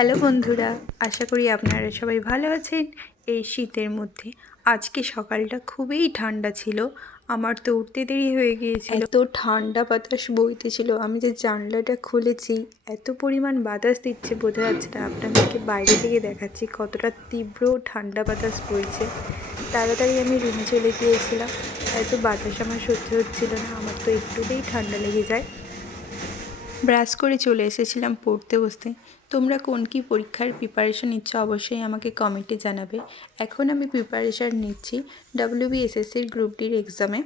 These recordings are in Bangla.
হ্যালো বন্ধুরা, আশা করি আপনারা সবাই ভালো আছেন। এই শীতের মধ্যে আজকে সকালটা খুবই ঠান্ডা ছিল। আমার তো উঠতে দেরি হয়ে গিয়েছিল, এত ঠান্ডা বাতাস বইতেছিল। আমি যে জানলাটা খুলেছি, এত পরিমাণ বাতাস দিচ্ছে বোঝা যাচ্ছে না। আপনাদেরকে বাইরে থেকে দেখাচ্ছি কতটা তীব্র ঠান্ডা বাতাস বইছে। তাড়াতাড়ি আমি রুমে চলে গিয়েছিলাম, এত বাতাস আমার সহ্য হচ্ছিল না। আমার তো একটুতেই ঠান্ডা লেগে যায়। ব্রাশ করে চলে এসেছিলাম পড়তে বসতে। তোমরা কোন কী পরীক্ষার প্রিপারেশন নিচ্ছ অবশ্যই আমাকে কমেন্টে জানাবে। এখন আমি প্রিপারেশান নিচ্ছি WBSSCর গ্রুপ ডির এক্সামে।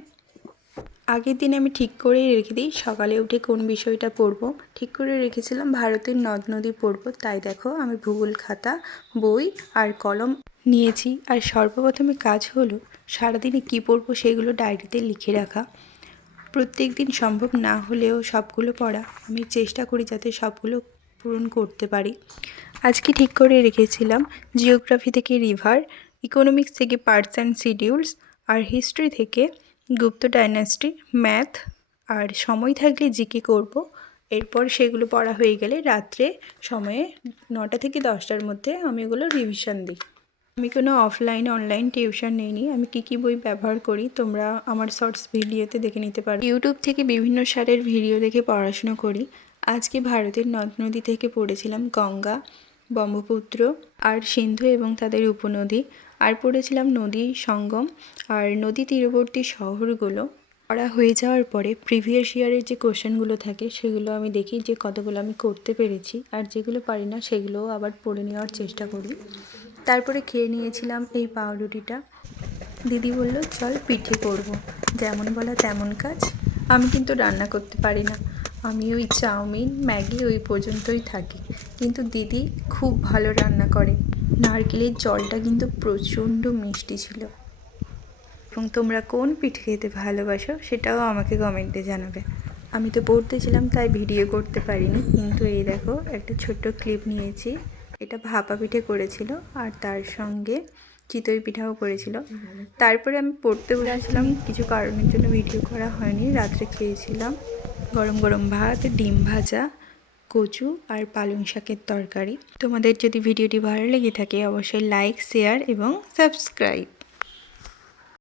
আগের দিন আমি ঠিক করেই রেখে দিই সকালে উঠে কোন বিষয়টা পড়বো। ঠিক করে রেখেছিলাম ভারতের নদ নদী পড়বো, তাই দেখো আমি ভূগোল খাতা, বই আর কলম নিয়েছি। আর সর্বপ্রথমে কাজ হলো সারাদিনে কী পড়বো সেগুলো ডায়েরিতে লিখে রাখা। প্রত্যেক দিন সম্ভব না হলেও সবগুলো পড়া আমি চেষ্টা করি যাতে সবগুলো পূরণ করতে পারি। আজকে ঠিক করে রেখেছিলাম জিওগ্রাফি থেকে রিভার, ইকোনমিক্স থেকে পার্টস অ্যান্ড শিডিউলস, আর হিস্ট্রি থেকে গুপ্ত ডাইনাস্টি, ম্যাথ, আর সময় থাকলে জিকে করব। এরপর সেগুলো পড়া হয়ে গেলে রাত্রে সময়ে 9টা থেকে 10টার মধ্যে আমি ওগুলো রিভিশন দিই। আমি কোনো অফলাইন অনলাইন টিউশন নিইনি। আমি কী বই ব্যবহার করি তোমরা আমার শর্টস ভিডিওতে দেখে নিতে পারো। ইউটিউব থেকে বিভিন্ন সারের ভিডিও দেখে পড়াশুনো করি। আজকে ভারতের নদ নদী থেকে পড়েছিলাম গঙ্গা, ব্রহ্মপুত্র আর সিন্ধু এবং তাদের উপনদী, আর পড়েছিলাম নদী সঙ্গম আর নদী তীরবর্তী শহরগুলো। পড়া হয়ে যাওয়ার পরে প্রিভিয়াস ইয়ারের যে কোশ্চেনগুলো থাকে সেগুলো আমি দেখি যে কতগুলো আমি করতে পেরেছি, আর যেগুলো পারি না সেগুলোও আবার পড়ে নেওয়ার চেষ্টা করি। তারপরে খেয়ে নিয়েছিলাম এই পাউরুটিটা। দিদি বলল চল পিঠে করব, যেমন বলা তেমন কাজ। আমি কিন্তু রান্না করতে পারি না, আমি ওই চাউমিন ম্যাগি ওই পর্যন্তই থাকি। কিন্তু দিদি খুব ভালো রান্না করে। নারকেলের জলটা কিন্তু প্রচণ্ড মিষ্টি ছিল। এবং তোমরা কোন পিঠে খেতে ভালোবাসো সেটাও আমাকে কমেন্টে জানাবে। আমি তো পড়তেছিলাম তাই ভিডিও করতে পারিনি, কিন্তু এই দেখো একটা ছোট্ট ক্লিপ নিয়েছি। এটা ভাপা পিঠে করেছিল আর তার সঙ্গে চিতই পিঠাও করেছিল। তারপরে আমি পড়তে বসেছিলাম, কিছু কারণের জন্য ভিডিও করা হয়নি। রাত্রে খেয়েছিলাম গরম গরম ভাত, ডিম ভাজা, কচু আর পালং শাকের তরকারি। তোমাদের যদি ভিডিওটি ভালো লেগে থাকে অবশ্যই লাইক, শেয়ার এবং সাবস্ক্রাইব।